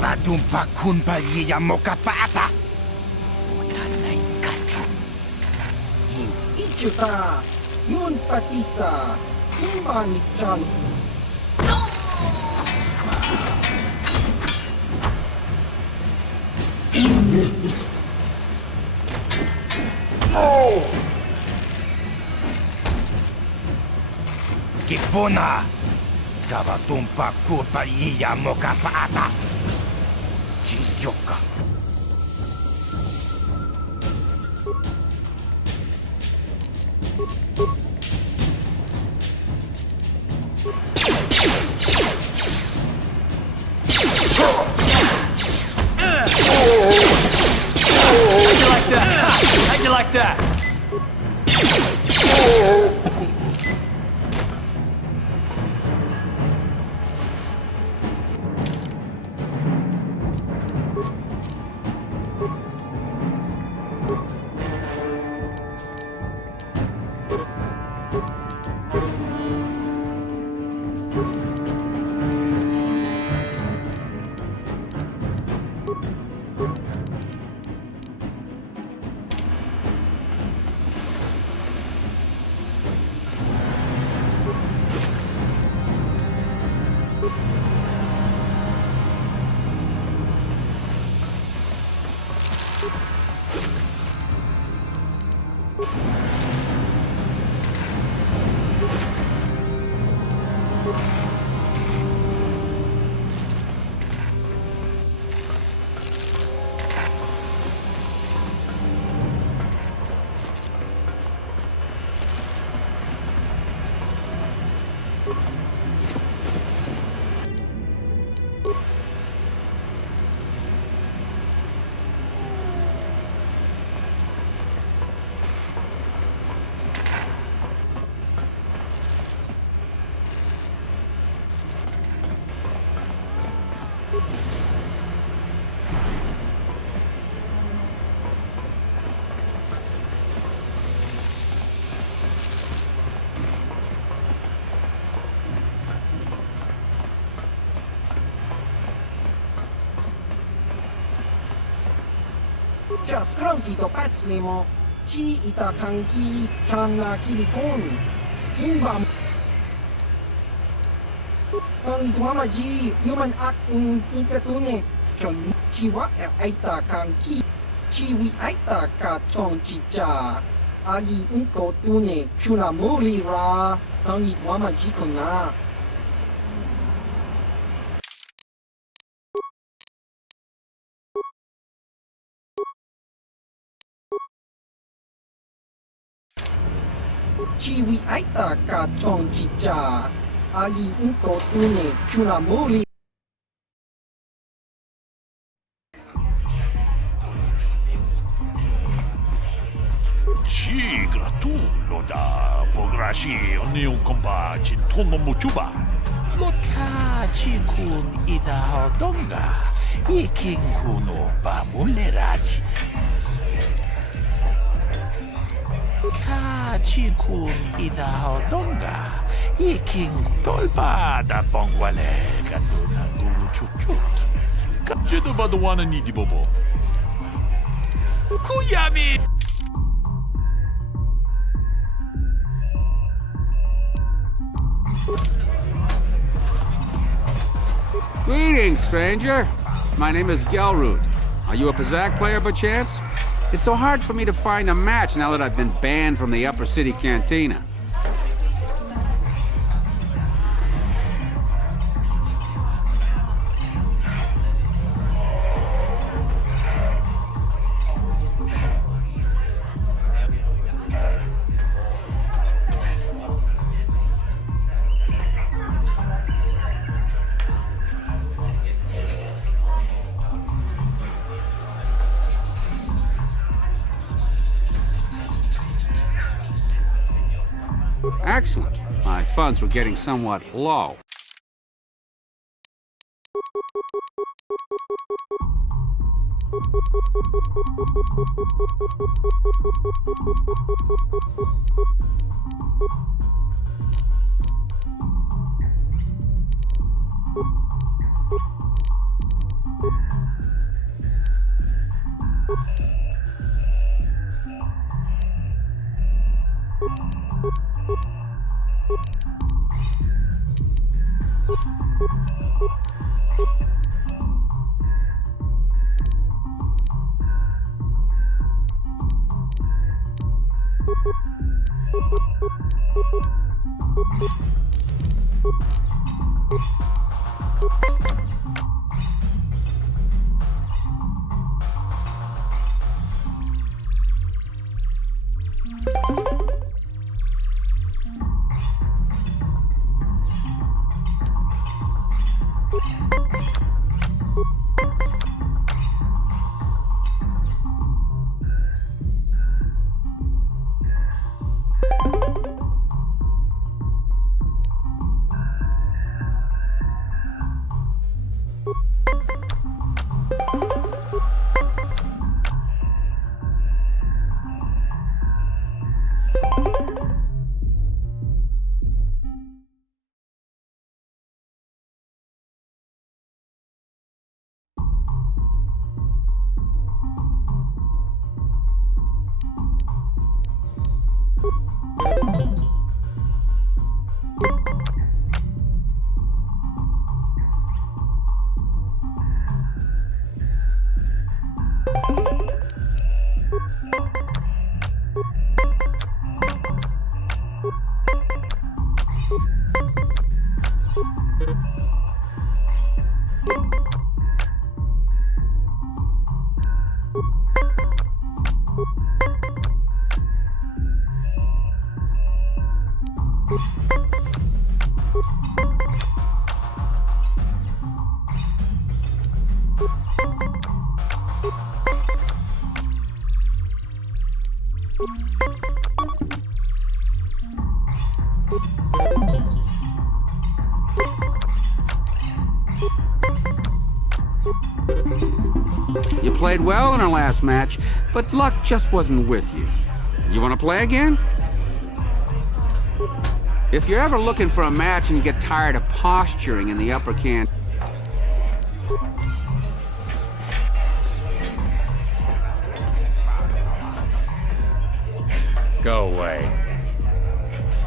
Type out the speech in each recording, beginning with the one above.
Taradumpa kunpaliya mokapata. Utanay kachu. Ichuta, yun patisa, imani chan. Kipuna. Taradumpa kunpaliya mokapata. Chiyokka. How'd you like that? How'd you like that? Just cranky to patslimo, chi ita kanki, chana kilikon, kimbam. Tani tuamaji, human act in ikatune, chon chiwa aita kanki, chiwi aita ka chon chicha, agi inko tune, chuna muri ra, tani tuamaji kona. Chewie aita ka chong chicha, agi inko tune chuna muri. Sì, gratullo da pograshi ogni un compa cintono mo chuba. Lotka chikun ita hodonga, iking kuno pa mulerachi. Kachikun ita hodonga, iking tolpa da pongwale kaduna guru chuchut. Kajedo badawana ni di bobo. Kuyami! Greetings, stranger. My name is Gelroot. Are you a Pazak player by chance? It's so hard for me to find a match now that I've been banned from the Upper City Cantina. Excellent. My funds were getting somewhat low. You played well in our last match, but luck just wasn't with you. You want to play again? If you're ever looking for a match and you get tired of posturing in the upper can... Go away.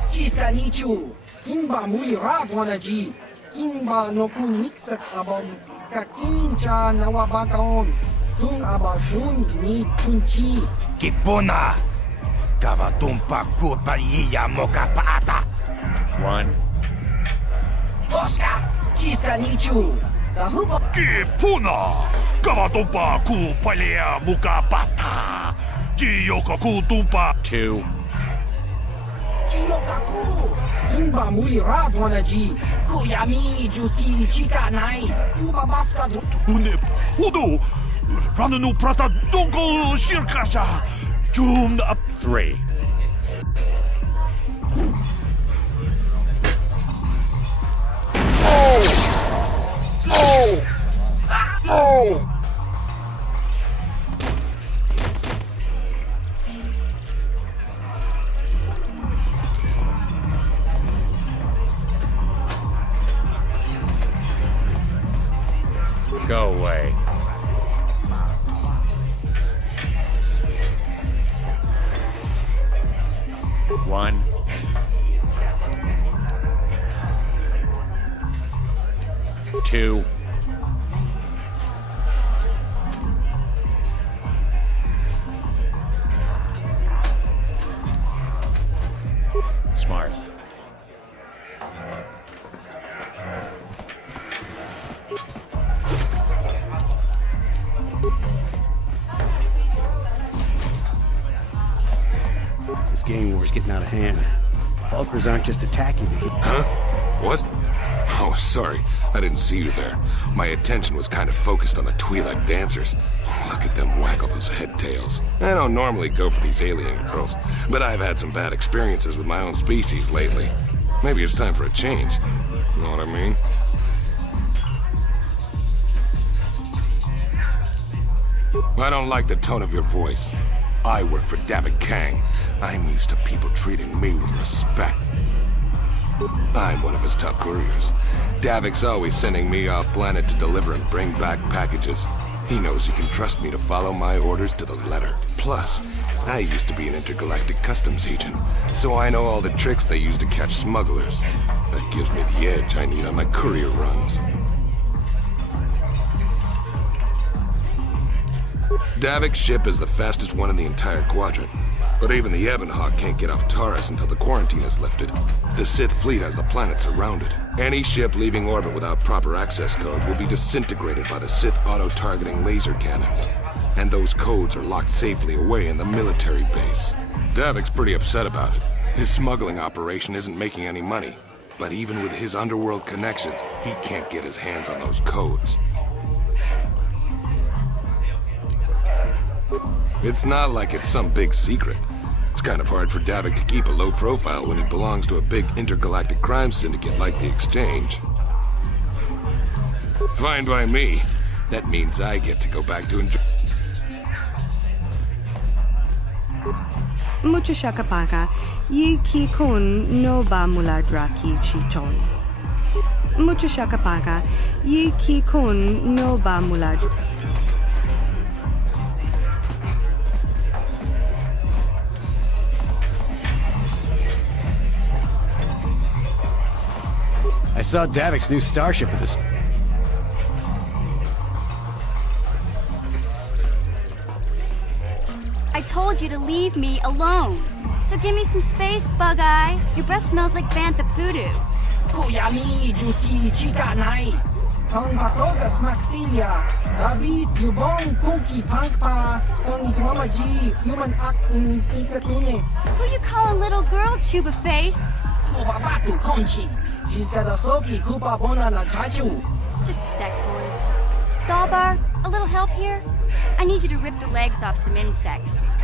Chiska nichu, kinba muli ragwanaji, kinba no kuniksak abong, kakincha nawabakaon, tung abashun ni chunchi. Kipuna! Kavatumpa kupaliya mokapaata! 1. Oscar, chiska nichu, the Hobo. Kipuna! Kavatumpa ku palea muka bata! Jiyoka ku tumpa! 2. Chiyokaku, kinba muli ragwanaji, kuyami juski chika nai, ubabaska do. Une Hodo! Rananu prata donko shirkasha! Jum up 3. Go away. 1. 2. Smart. This gang war's getting out of hand. Falkers aren't just attacking the... Huh? What? Oh, sorry. I didn't see you there. My attention was kind of focused on the Twi'lek dancers. Look at them waggle those head tails. I don't normally go for these alien girls, but I've had some bad experiences with my own species lately. Maybe it's time for a change. Know what I mean? I don't like the tone of your voice. I work for David Kang. I'm used to people treating me with respect. I'm one of his top couriers. Davik's always sending me off planet to deliver and bring back packages. He knows he can trust me to follow my orders to the letter. Plus, I used to be an intergalactic customs agent, so I know all the tricks they use to catch smugglers. That gives me the edge I need on my courier runs. Davik's ship is the fastest one in the entire quadrant. But even the Ebon Hawk can't get off Taurus until the quarantine is lifted. The Sith fleet has the planet surrounded. Any ship leaving orbit without proper access codes will be disintegrated by the Sith auto-targeting laser cannons. And those codes are locked safely away in the military base. Davik's pretty upset about it. His smuggling operation isn't making any money. But even with his underworld connections, he can't get his hands on those codes. It's not like it's some big secret. It's kind of hard for Davik to keep a low profile when he belongs to a big intergalactic crime syndicate like the Exchange. Fine by me. That means I get to go back to enjoy... Mucho shakapaka, yi ki kun no ba muladra ki chichon. Mucho shakapaka, yi ki kun no ba mulad. I saw Davik's new starship at this... I told you to leave me alone. So give me some space, Bug-Eye. Your breath smells like Bantha Poodoo. Kuyami juski chika nai. Tong patoga smaktilia. David yubong kuki pangpa. Tong ituamaji human act in ikatune. Who you call a little girl, Chuba Face? Ubabatu konchi. She's got a soki kupa bona na chachu. Just a sec, boys. Sawbar, a little help here? I need you to rip the legs off some insects.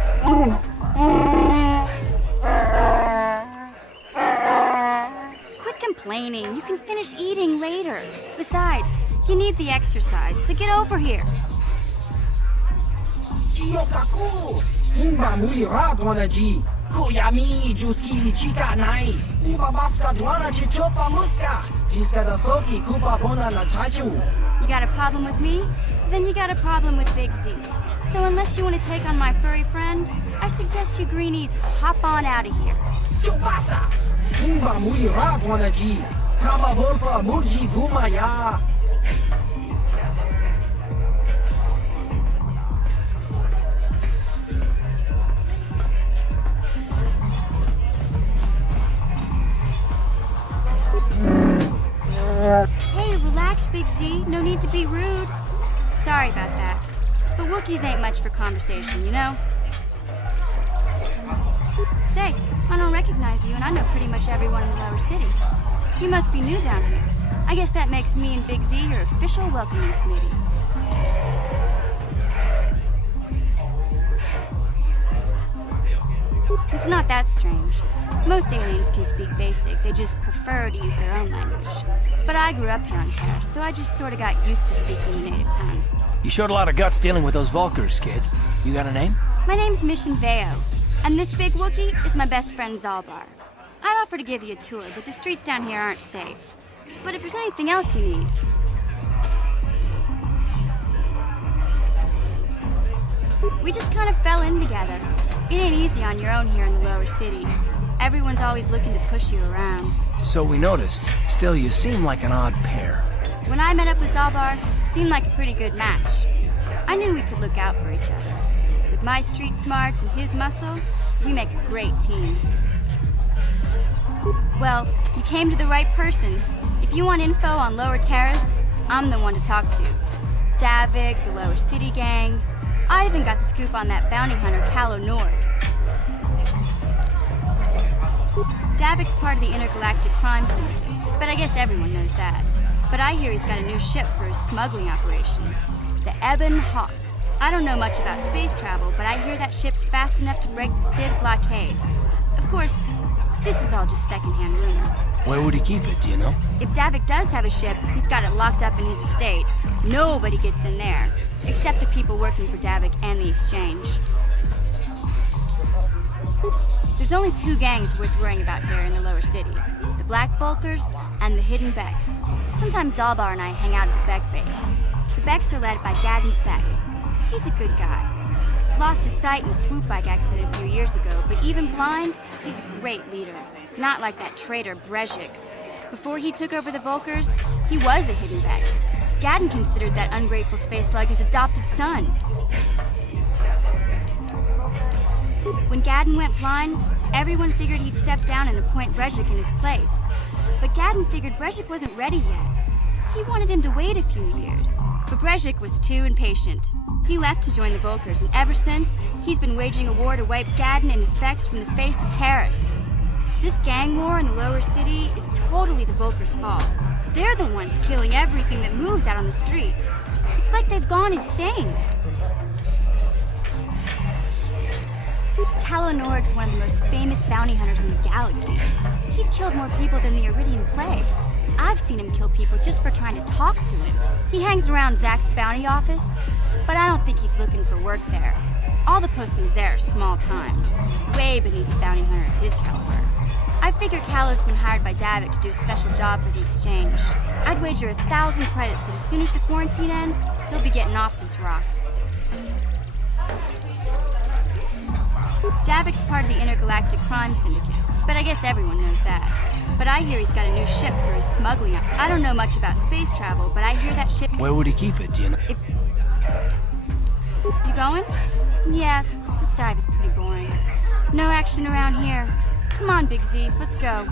Quit complaining. You can finish eating later. Besides, you need the exercise, so get over here. Kiyokaku! Himba mulira dwanaji. Kuyami juski chika nai. Ubabaska dwana chichopa muska. Jiska da soki kupa bona na tachu. You got a problem with me? Then you got a problem with Big Z. So unless you want to take on my furry friend, I suggest you greenies hop on out of here. Chubasa! Himba mulira dwanaji. Kama volpa murji gumaya. Hey, relax, Big Z. No need to be rude. Sorry about that. But Wookiees ain't much for conversation, you know? Say, I don't recognize you, and I know pretty much everyone in the lower city. You must be new down here. I guess that makes me and Big Z your official welcoming committee. It's not that strange. Most aliens can speak basic, they just prefer to use their own language. But I grew up here on Terra, so I just sort of got used to speaking the native tongue. You showed a lot of guts dealing with those Vulkars, kid. You got a name? My name's Mission Veo, and this big Wookiee is my best friend Zalbar. I'd offer to give you a tour, but the streets down here aren't safe. But if there's anything else you need... We just kind of fell in together. It ain't easy on your own here in the lower city. Everyone's always looking to push you around. So we noticed. Still, you seem like an odd pair. When I met up with Zalbar, it seemed like a pretty good match. I knew we could look out for each other. With my street smarts and his muscle, we make a great team. Well, you came to the right person. If you want info on Lower Terrace, I'm the one to talk to. Davik, the Lower City gangs. I even got the scoop on that bounty hunter, Calo Nord. Davik's part of the intergalactic crime syndicate, but I guess everyone knows that. But I hear he's got a new ship for his smuggling operations, the Ebon Hawk. I don't know much about space travel, but I hear that ship's fast enough to break the Sid blockade. Of course, this is all just secondhand rumor. Where would he keep it, do you know? If Davik does have a ship, he's got it locked up in his estate. Nobody gets in there, except the people working for Davik and the exchange. There's only two gangs worth worrying about here in the lower city. The Black Bulkers and the Hidden Becks. Sometimes Zalbar and I hang out at the Beck base. The Becks are led by Gadden Feck. He's a good guy. Lost his sight in a swoop bike accident a few years ago, but even blind, he's a great leader. Not like that traitor Brezhik. Before he took over the Vulkars, he was a Hidden Beck. Gadden considered that ungrateful space slug his adopted son. When Gadden went blind, everyone figured he'd step down and appoint Brezhik in his place. But Gadden figured Brezhik wasn't ready yet. He wanted him to wait a few years. But Brezhik was too impatient. He left to join the Vulkars, and ever since, he's been waging a war to wipe Gadden and his Becks from the face of Terrace. This gang war in the lower city is totally the Vulkars' fault. They're the ones killing everything that moves out on the streets. It's like they've gone insane. Calo Nord's one of the most famous bounty hunters in the galaxy. He's killed more people than the Iridian Plague. I've seen him kill people just for trying to talk to him. He hangs around Zach's bounty office, but I don't think he's looking for work there. All the postings there are small time, way beneath a bounty hunter of his caliber. I figure Calo's been hired by Davik to do a special job for the exchange. I'd wager 1,000 credits that as soon as the quarantine ends, he'll be getting off this rock. Davik's part of the intergalactic crime syndicate, but I guess everyone knows that. But I hear he's got a new ship for his smuggling. I don't know much about space travel, but I hear that ship... Where would he keep it, do you know? You going? Yeah, this dive is pretty boring. No action around here. Come on, Big Z, let's go.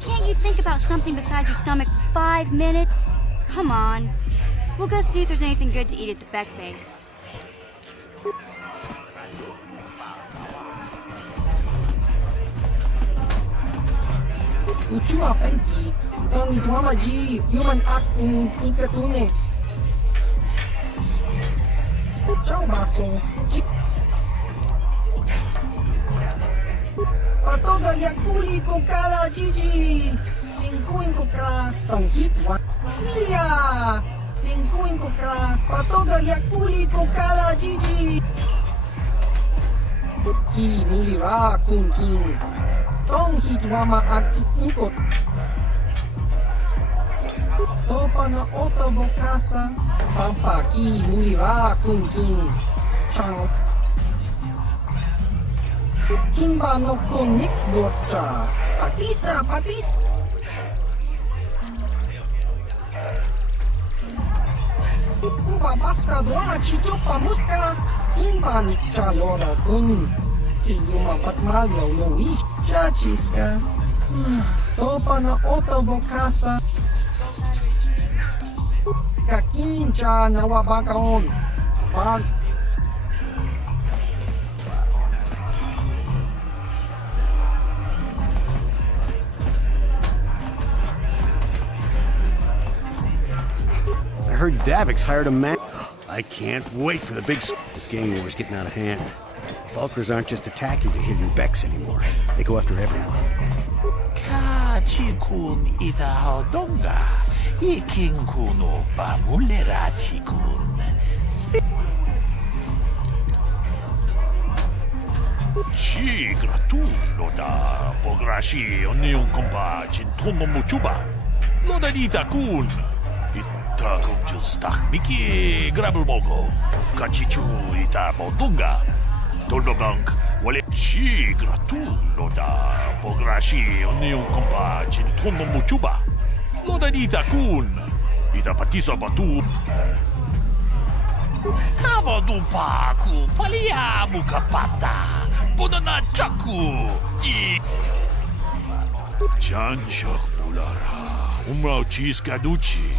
Can't you think about something besides your stomach for 5 minutes? Come on. We'll go see if there's anything good to eat at the Beck base. Uchua Fenki, Tony Tuama G, human act in ikatune. Ciao baso. Patoga yakuli kokala Gigi. Tingkuin ko ka, tong hitwa. Smilia! Tingkuin ko ka, patoga yakuli kokala Gigi. Ki mulira kun kin. Tong hitwama ag iikot. Topa na oto bokasa. Pampa ki mulira kun kin. Chang. Kimba no konik gota. Patisa. Uba baska doana chichopa muska. Kimba ni chalora kun. Iyuma batmalyaw no ish. Chachiska. Topa na oto bokasa. Kakincha nawabakaon. Pag I heard Davik's hired a man. I can't wait for the big. This gang war's getting out of hand. Falkers aren't just attacking the hidden Becks anymore. They go after everyone. Kachikun idahaldonga. Ikinkuno pamulera chikun. Chi gratulo da pograshi onion kompa chintono muchuba. Loda dita kun. Ita kumjustach miki grabulmogo. Kachichu ita bodunga. Toldobank wale chi gratulo da pograshi onion kompa chintono muchuba. Loda dita kun. Ita patisa batu. Kava dumpa ku palia mukapata. Bodana chaku. I Chanchak bulara. Umrao chiska duchi.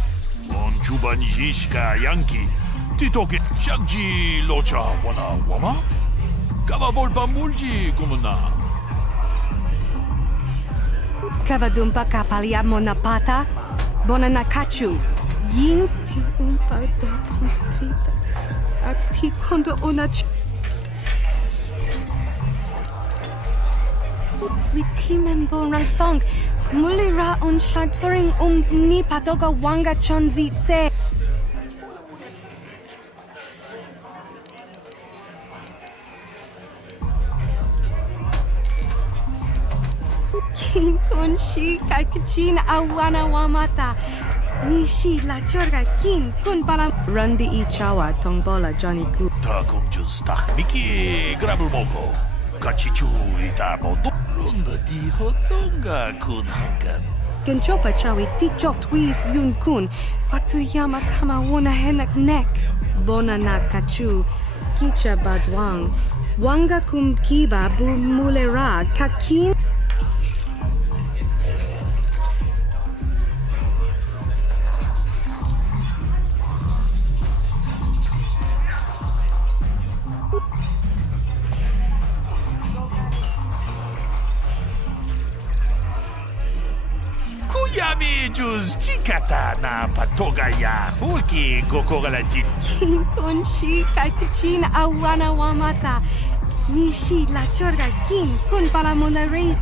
On chuba nishika yanki. Titoke shagji locha wana wama. Kava volpa mulji kumuna. Kavadumpa kapalia monapata, bonanakachu. Yin ti umpa do puntakrita. Akti kondo onach. Witimem bonrang thong. Mulira on shaturing ni patoga wanga chonzi tse. Kin kunshi kakichin awana wamata. Nishi la chorga kin kun para rundi ichawa tongbola Johnny Gu. Ta kumjustach miki grabulmogo. Kachichu ita bodu. Runda di hodonga kun hankan. Genchopa chawi tikchok twis yun kun. Watuyama kama wona henak nek. Bona na kachu. Kicha badwang. Wanga kum kiba bu mulera kakin. Kuyami juz chikata na patoga ya hulki kokogala jit. Kin kunshi kakichin awana wamata. Nishi la chorga kin kun para monarei.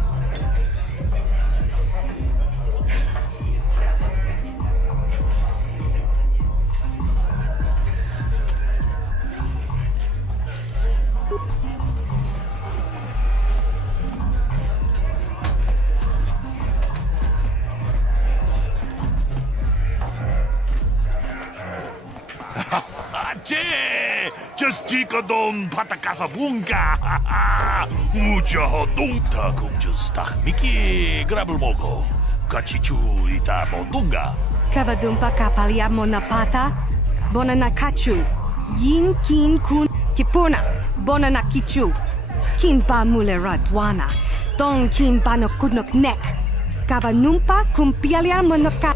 Che! Just chikadon patakasa bunga! Mucha hodong ta kumjustach miki grabulmogo. Kachichu ita bodunga. Kavadumpa kapalia monapata. Bonanakachu. Yin kin kun kipuna. Bonanakichu. Kin pa mulera dwana. Tong kin pa no kunok nek. Kavanumpa kumpialia monoka.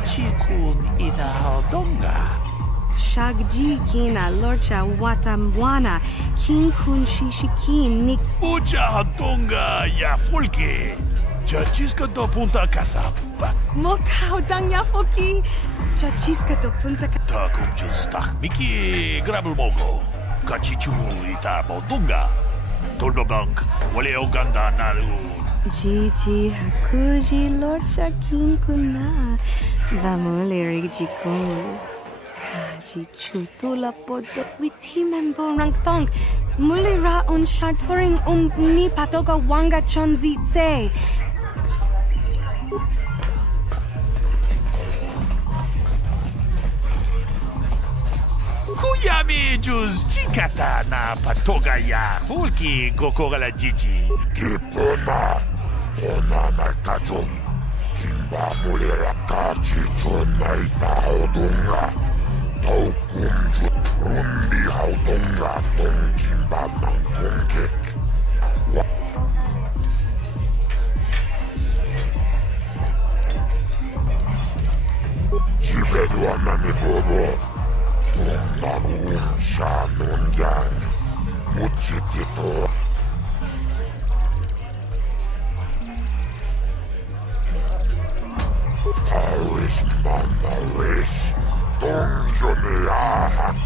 chikun idahaldonga. Shagji kina lorcha watamwana. Kin kun shishikin nik. Ujahaldonga ya fulke. Chachiska do punta casa. Mokao danya foki. Chachiska to punta ka. Ta kumjustak miki grabulmogo. Kachichu ita bodunga. Tolbabank wale oganda naru. Gigi hakuji lorcha kin kuna. Damuleri jikun. Kaji chutula podo. Witimembo rangtong. Mulira on shaturing ni patoga wanga chonzitse. Kuyami juz chikata na patoga ya hulki gokora la jiji. Kipona ona na kachum. Kimba mulera kachi chona isa odunga. Taukumju rundi haudunga tong kimba nang tongkek. Jibedu anani bobo. Tonnagun shanungan. Muchitito. Paris manaris. Tongjoneahak.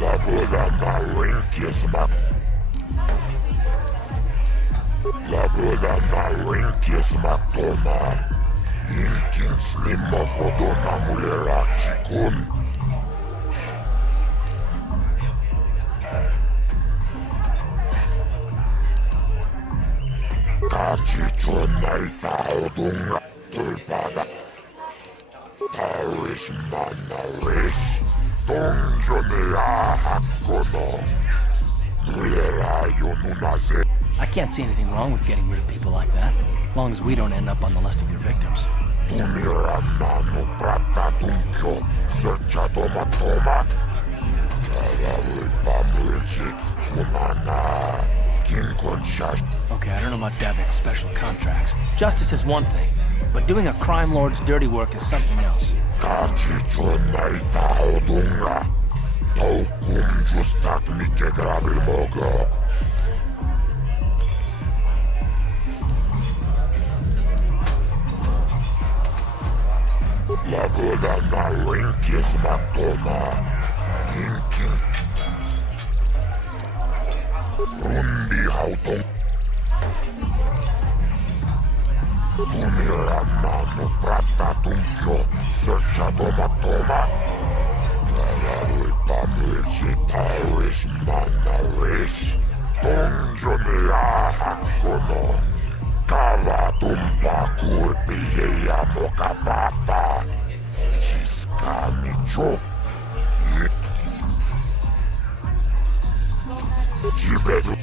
Laboda na rinkismak. Laboda na rinkismak toma. Inkin slimmo podona mulera chikun. Kachi chona isa odunga tulpada. Paris manaris. Tongjoneahak kono. Mulera yonunaze. I can't see anything wrong with getting rid of people like that, as long as we don't end up on the list of your victims. Tunira mano prata tunkyo. Searcha toma toma. Karawi pamulchi. Kumana. Kinkon shash. Okay, I don't know about Davik's special contracts. Justice is one thing, but doing a crime lord's dirty work is something else. Kachi chona isa odunga. Taukum justak mike grabil mogo. Lagoda na rinkis matoma. Inkin. Rundi hautong. Tunira mano prata tunkyo. Searcha toma toma. Karawi pamilchi Paris manaris. Tongjoneahak konon. Kava tumpa kurpiyeya mokapapa. Chiskamicho. Jibedu.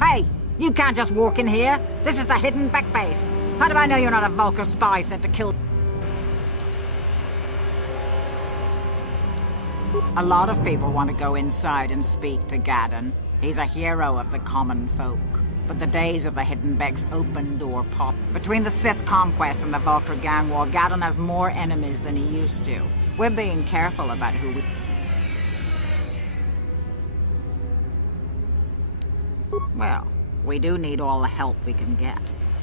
Hey, you can't just walk in here. This is the hidden back base. How do I know you're not a Vulcar spy sent to kill? A lot of people want to go inside and speak to Gadon. He's a hero of the common folk. But the days of the hidden Beck's open door pop. Between the Sith conquest and the Vulcar gang war, Gadon has more enemies than he used to. We're being careful about who we... Well, we do need all the help we can get.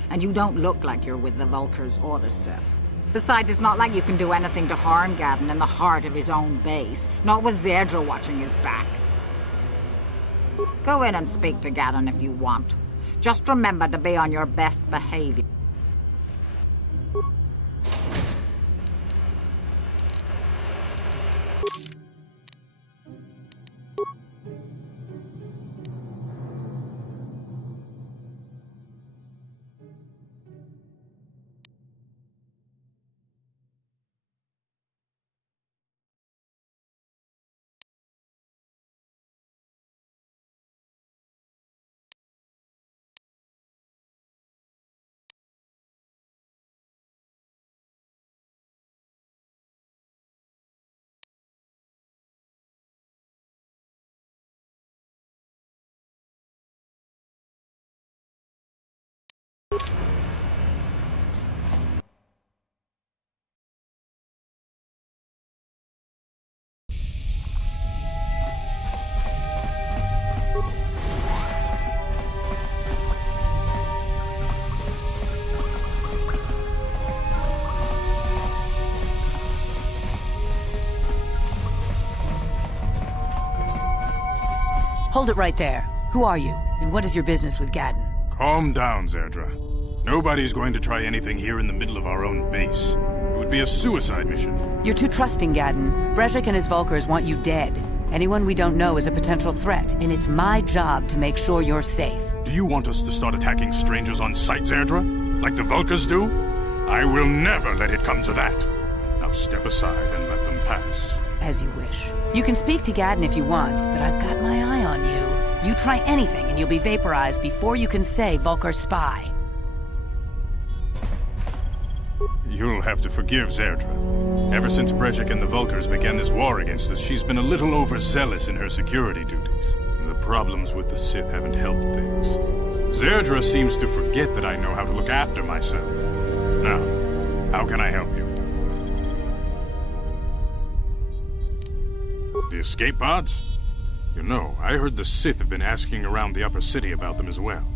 And you don't look like you're with the Vulcars or the Sith. Besides, it's not like you can do anything to harm Gadon in the heart of his own base. Not with Zedra watching his back. Go in and speak to Gadon if you want. Just remember to be on your best behavior. Hold it right there. Who are you, and what is your business with Gaddon? Calm down, Zerdra. Nobody's going to try anything here in the middle of our own base. It would be a suicide mission. You're too trusting, Gaddon. Brezhik and his Vulkars want you dead. Anyone we don't know is a potential threat, and it's my job to make sure you're safe. Do you want us to start attacking strangers on sight, Zerdra? Like the Vulkars do? I will never let it come to that. Now step aside and let them pass. As you wish. You can speak to Gaddon if you want, but I've got my eye on you. You try anything and you'll be vaporized before you can say Vulkar spy. You'll have to forgive Zerdra. Ever since Brezhik and the Vulkars began this war against us, she's been a little overzealous in her security duties. The problems with the Sith haven't helped things. Zerdra seems to forget that I know how to look after myself. Now, how can I help you? The escape pods? You know, I heard the Sith have been asking around the upper city about them as well.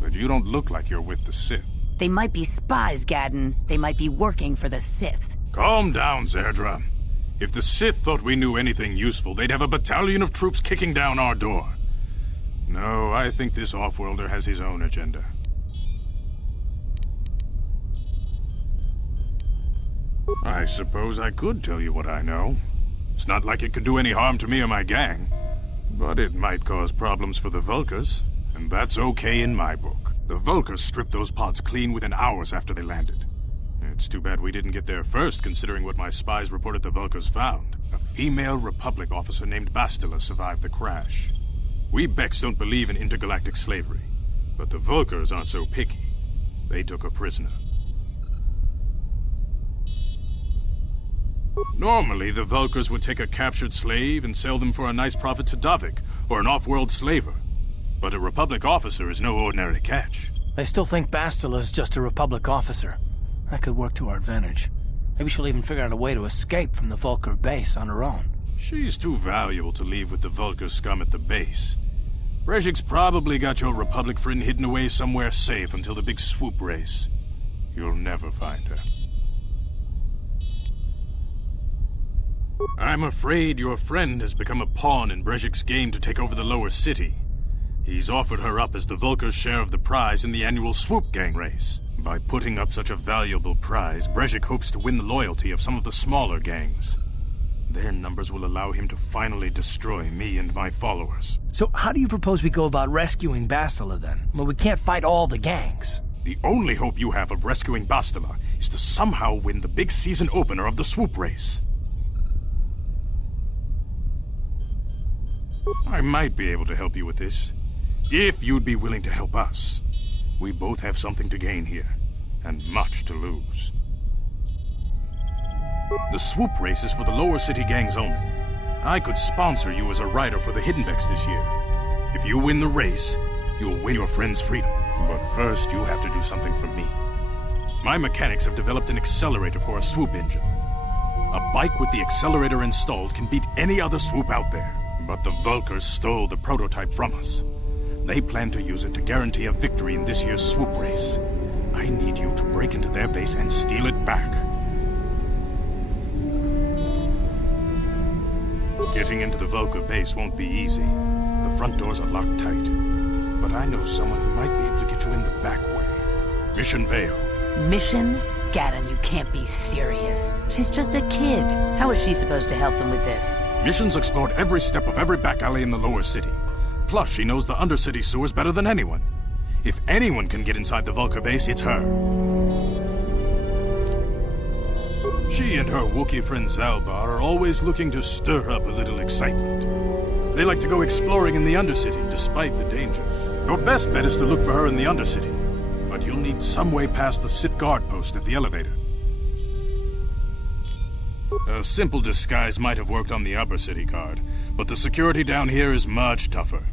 But you don't look like you're with the Sith. They might be spies, Gaddon. They might be working for the Sith. Calm down, Zerdra. If the Sith thought we knew anything useful, they'd have a battalion of troops kicking down our door. No, I think this off-worlder has his own agenda. I suppose I could tell you what I know. It's not like it could do any harm to me or my gang. But it might cause problems for the Vulkars, and that's okay in my book. The Vulkars stripped those pods clean within hours after they landed. It's too bad we didn't get there first, considering what my spies reported the Vulkars found. A female Republic officer named Bastila survived the crash. We Becks don't believe in intergalactic slavery, but the Vulkars aren't so picky. They took her prisoner. Normally, the Vulkars would take a captured slave and sell them for a nice profit to Davik, or an off-world slaver. But a Republic officer is no ordinary catch. I still think Bastila's just a Republic officer. That could work to our advantage. Maybe she'll even figure out a way to escape from the Vulkar base on her own. She's too valuable to leave with the Vulkar scum at the base. Brezhik's probably got your Republic friend hidden away somewhere safe until the big swoop race. You'll never find her. I'm afraid your friend has become a pawn in Brezhik's game to take over the lower city. He's offered her up as the Vulkar's share of the prize in the annual swoop gang race. By putting up such a valuable prize, Brezhik hopes to win the loyalty of some of the smaller gangs. Their numbers will allow him to finally destroy me and my followers. So how do you propose we go about rescuing Bastila then? Well, we can't fight all the gangs. The only hope you have of rescuing Bastila is to somehow win the big season opener of the swoop race. I might be able to help you with this, if you'd be willing to help us. We both have something to gain here, and much to lose. The swoop race is for the lower city gangs only. I could sponsor you as a rider for the Hidden Becks this year. If you win the race, you'll win your friend's freedom. But first, you have to do something for me. My mechanics have developed an accelerator for a swoop engine. A bike with the accelerator installed can beat any other swoop out there. But the Vulkars stole the prototype from us. They plan to use it to guarantee a victory in this year's swoop race. I need you to break into their base and steal it back. Getting into the Vulkar base won't be easy. The front doors are locked tight. But I know someone who might be able to get you in the back way. Mission Vale. Mission? Gaddon, you can't be serious. She's just a kid. How is she supposed to help them with this? Mission's explored every step of every back alley in the lower city. Plus, she knows the undercity sewers better than anyone. If anyone can get inside the Vulkar base, it's her. She and her Wookiee friend Zalbar are always looking to stir up a little excitement. They like to go exploring in the undercity, despite the dangers. Your best bet is to look for her in the undercity. But you'll need some way past the Sith guard post at the elevator. A simple disguise might have worked on the upper city guard, but the security down here is much tougher.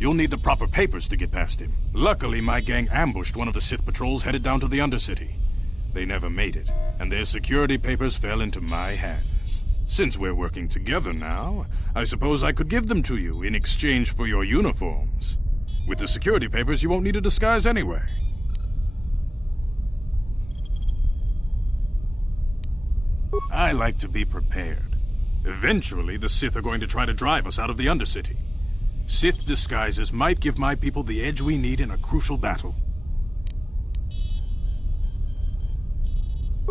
You'll need the proper papers to get past him. Luckily, my gang ambushed one of the Sith patrols headed down to the Undercity. They never made it, and their security papers fell into my hands. Since we're working together now, I suppose I could give them to you in exchange for your uniforms. With the security papers, you won't need a disguise anyway. I like to be prepared. Eventually, the Sith are going to try to drive us out of the Undercity. Sith disguises might give my people the edge we need in a crucial battle.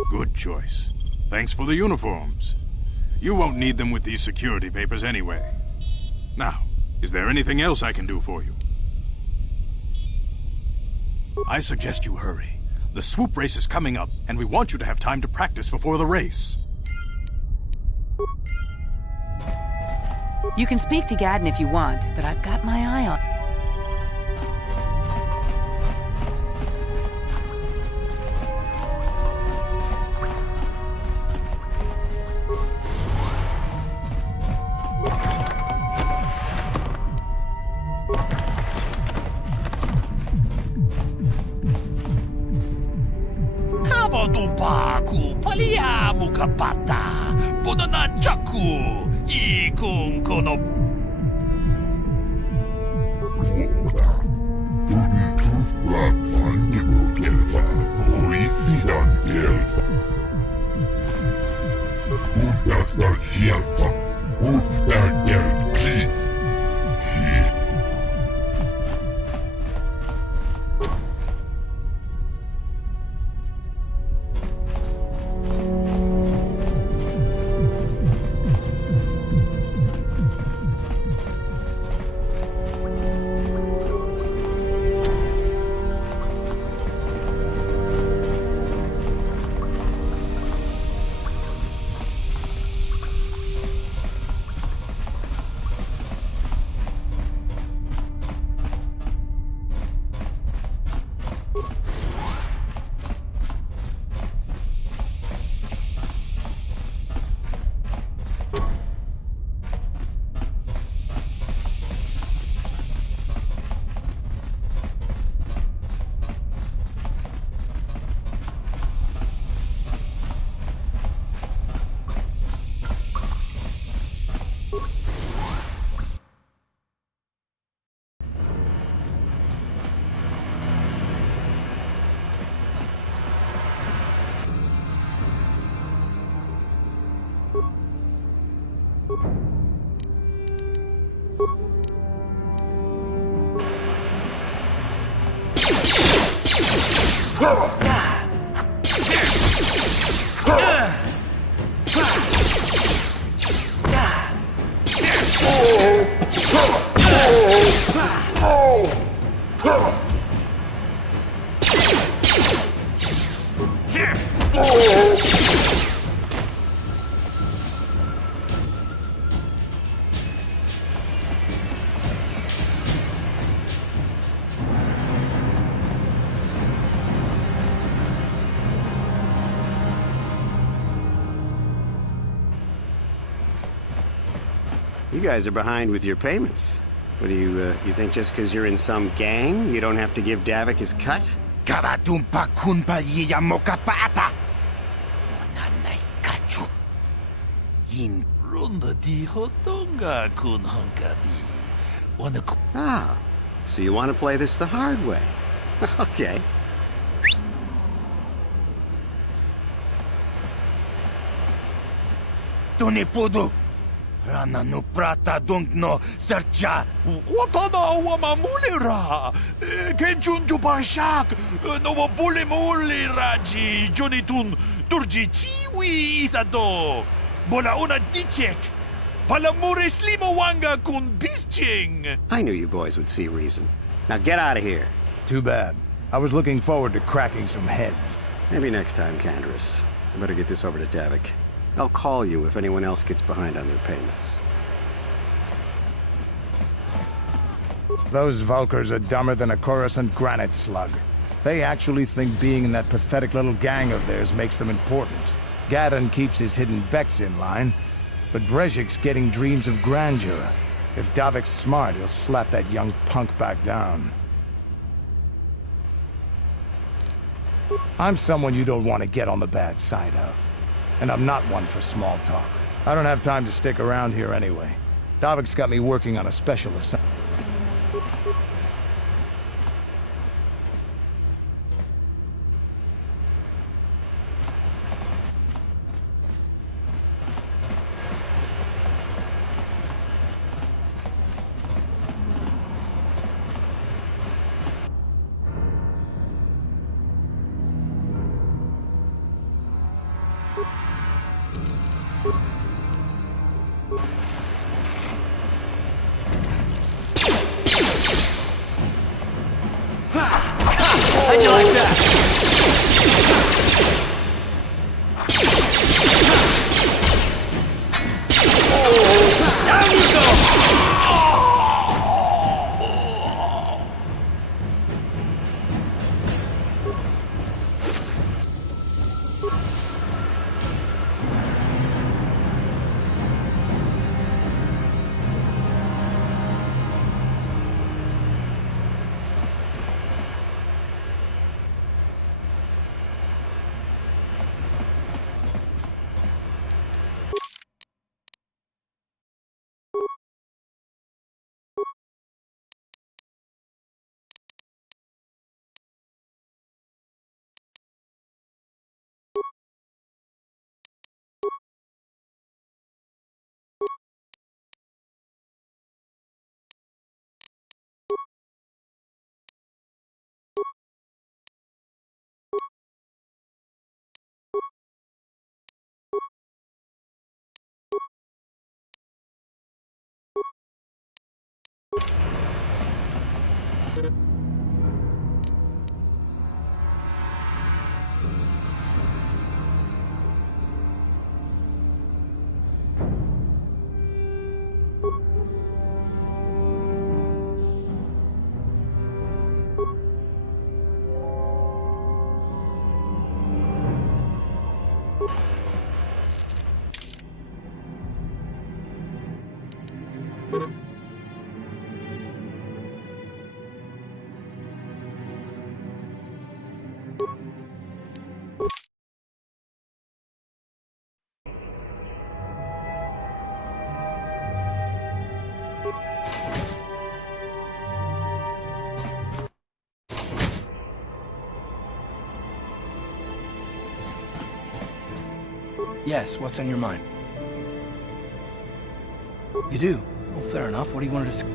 Good choice. Thanks for the uniforms. You won't need them with these security papers anyway. Now, is there anything else I can do for you? I suggest you hurry. The swoop race is coming up, and we want you to have time to practice before the race. You can speak to Gaddon if you want, but I've got my eye on... Kavadumpaku paliamu kapata bonanachaku ikun kono You guys are behind with your payments. What do you think just because you're in some gang, you don't have to give Davik his cut? Kavatumpa kunpaliya mokapaata. Bonanay kachu. Yin Runda di hotonga kun honkabi. Ah, so you want to play this the hard way. Okay. Tunipudu. Rana no prata no sercha. Watana wamamulira. Kenchunju bashak. No bulimuli raji. Jonitun turji Chewie itado. Bola una dichek. Palamure slimo wanga kun bisching. I knew you boys would see reason. Now get out of here. Too bad. I was looking forward to cracking some heads. Maybe next time, Canderous. I better get this over to Davik. I'll call you if anyone else gets behind on their payments. Those Vulkars are dumber than a Coruscant granite slug. They actually think being in that pathetic little gang of theirs makes them important. Gaddon keeps his hidden Becks in line, but Brezhik's getting dreams of grandeur. If Davik's smart, he'll slap that young punk back down. I'm someone you don't want to get on the bad side of. And I'm not one for small talk. I don't have time to stick around here anyway. Davik's got me working on a special assignment. How'd you like that? Down you go! Yes, what's on your mind? You do? Well, fair enough. What do you want to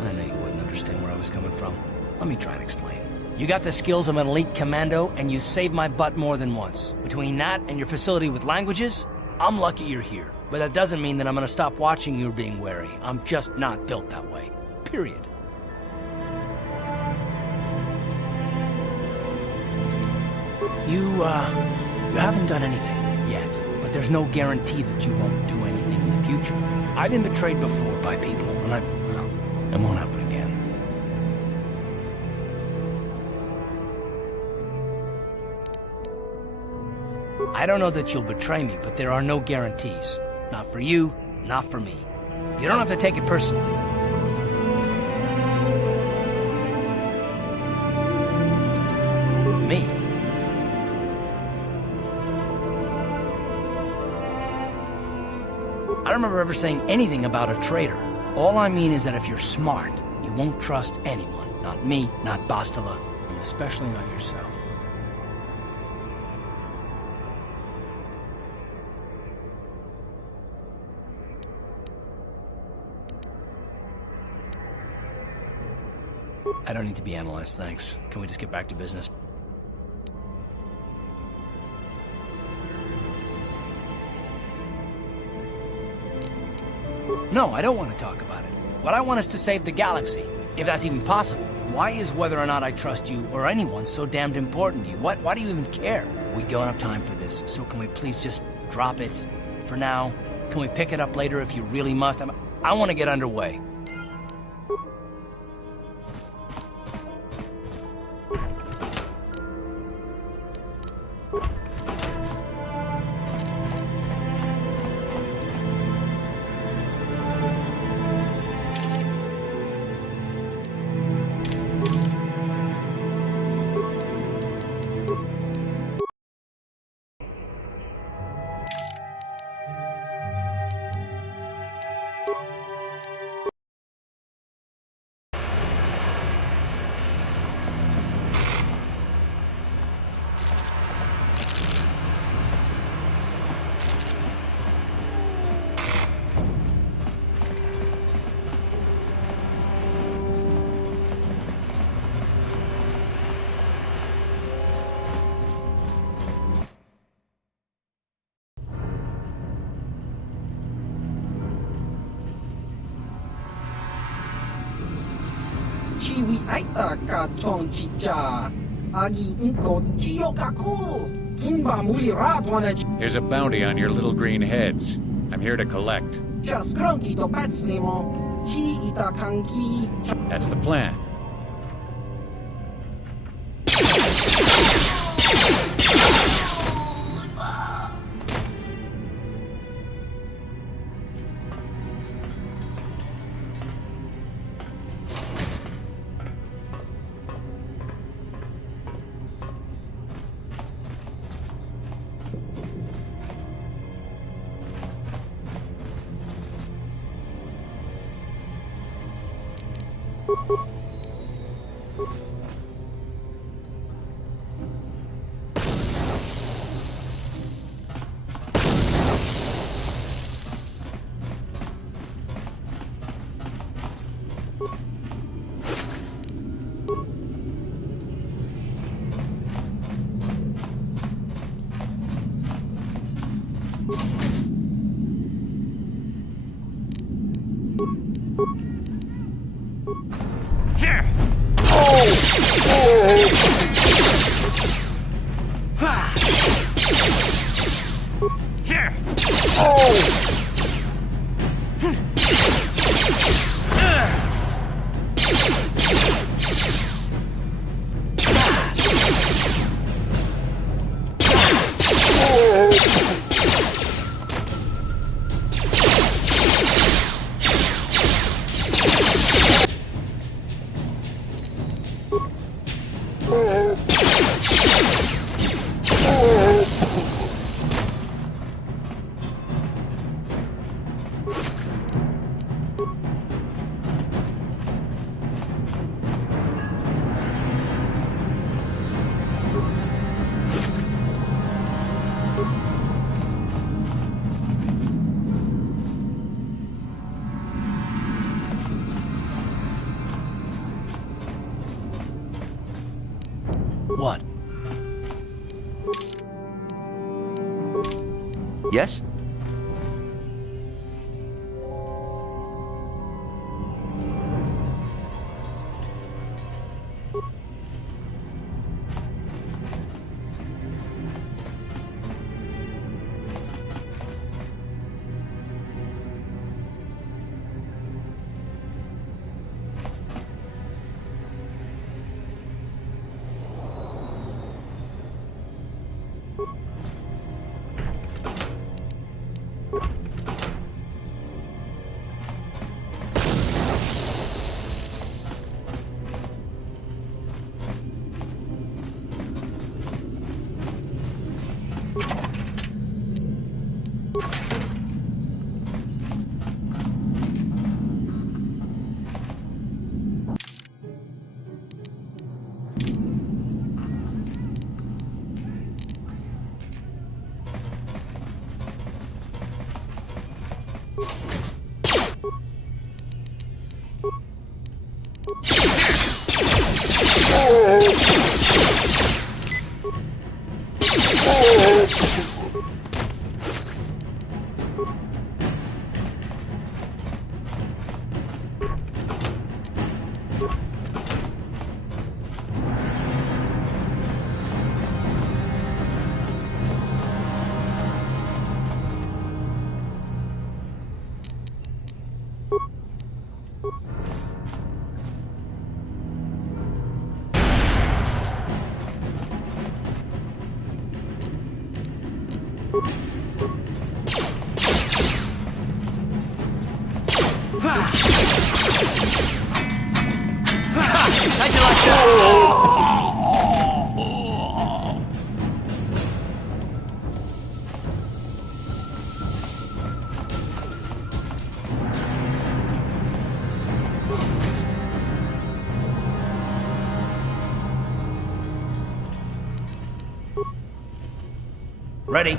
I know you wouldn't understand where I was coming from. Let me try and explain. You got the skills of an elite commando, and you saved my butt more than once. Between that and your facility with languages, I'm lucky you're here. But that doesn't mean that I'm gonna stop watching you being wary. I'm just not built that way. Period. You haven't done anything yet, but there's no guarantee that you won't do anything in the future. I've been betrayed before by people, and it won't happen again. I don't know that you'll betray me, but there are no guarantees. Not for you, not for me. You don't have to take it personally. Me? I don't remember ever saying anything about a traitor. All I mean is that if you're smart, you won't trust anyone. Not me, not Bastila, and especially not yourself. I don't need to be analyzed, thanks. Can we just get back to business? No, I don't want to talk about it. What I want is to save the galaxy, if that's even possible. Why is whether or not I trust you or anyone so damned important to you? Why do you even care? We don't have time for this, so can we please just drop it for now? Can we pick it up later if you really must? I want to get underway. Chewie aita ka chong chicha. Agi inko chiyokaku. Kinba muli radwana. Here's a bounty on your little green heads. I'm here to collect. Just grunky to bats nemo. Chi ita kanki. That's the plan. What? Yes? Ready?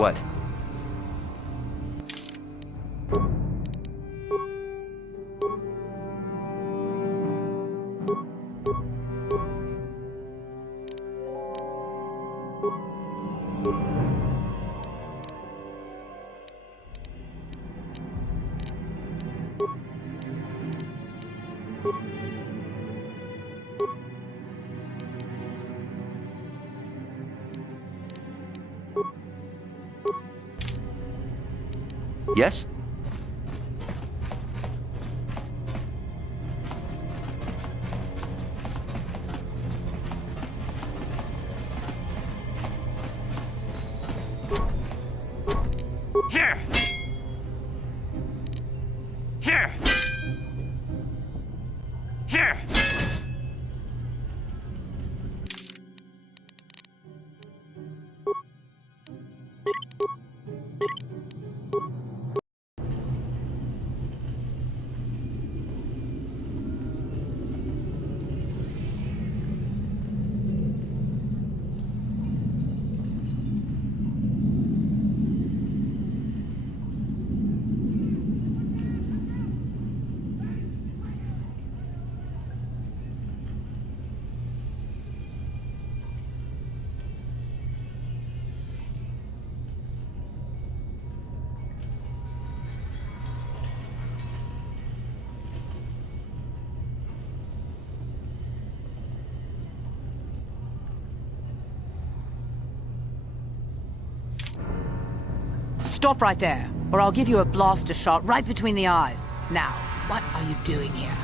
What? Yes? Here! Here! Here! Stop right there, or I'll give you a blaster shot right between the eyes. Now, what are you doing here?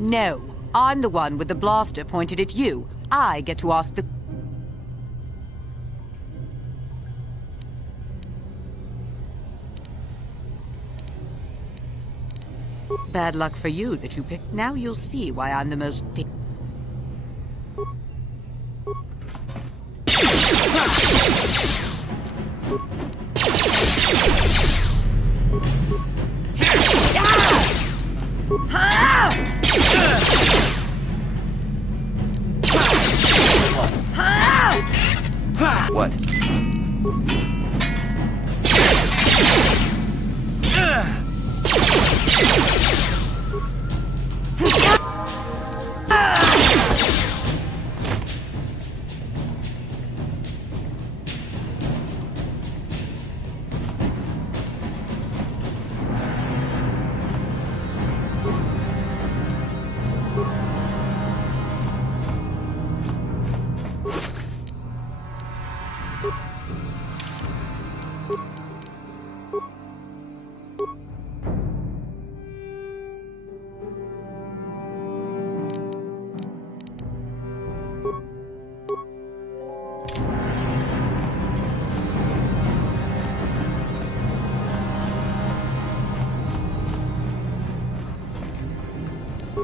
No, I'm the one with the blaster pointed at you. I get to ask the... Bad luck for you that you picked. Now you'll see why I'm the most... What?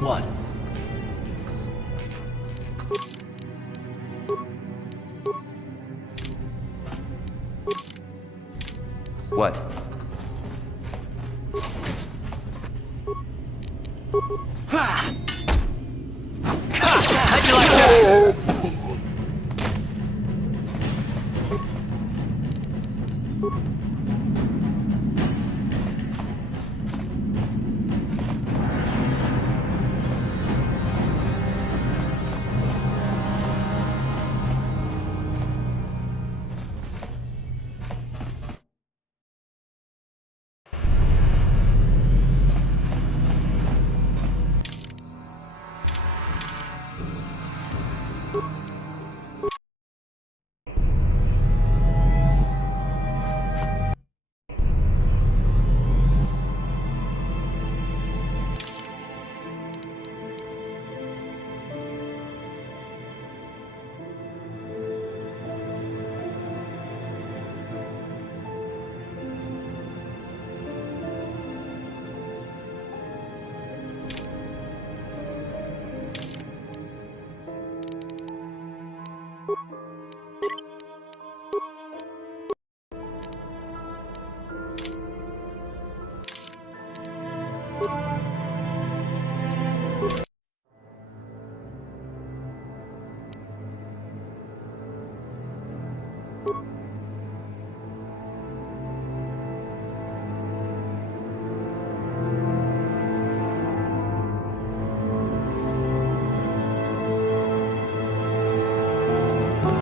What? What? Ha!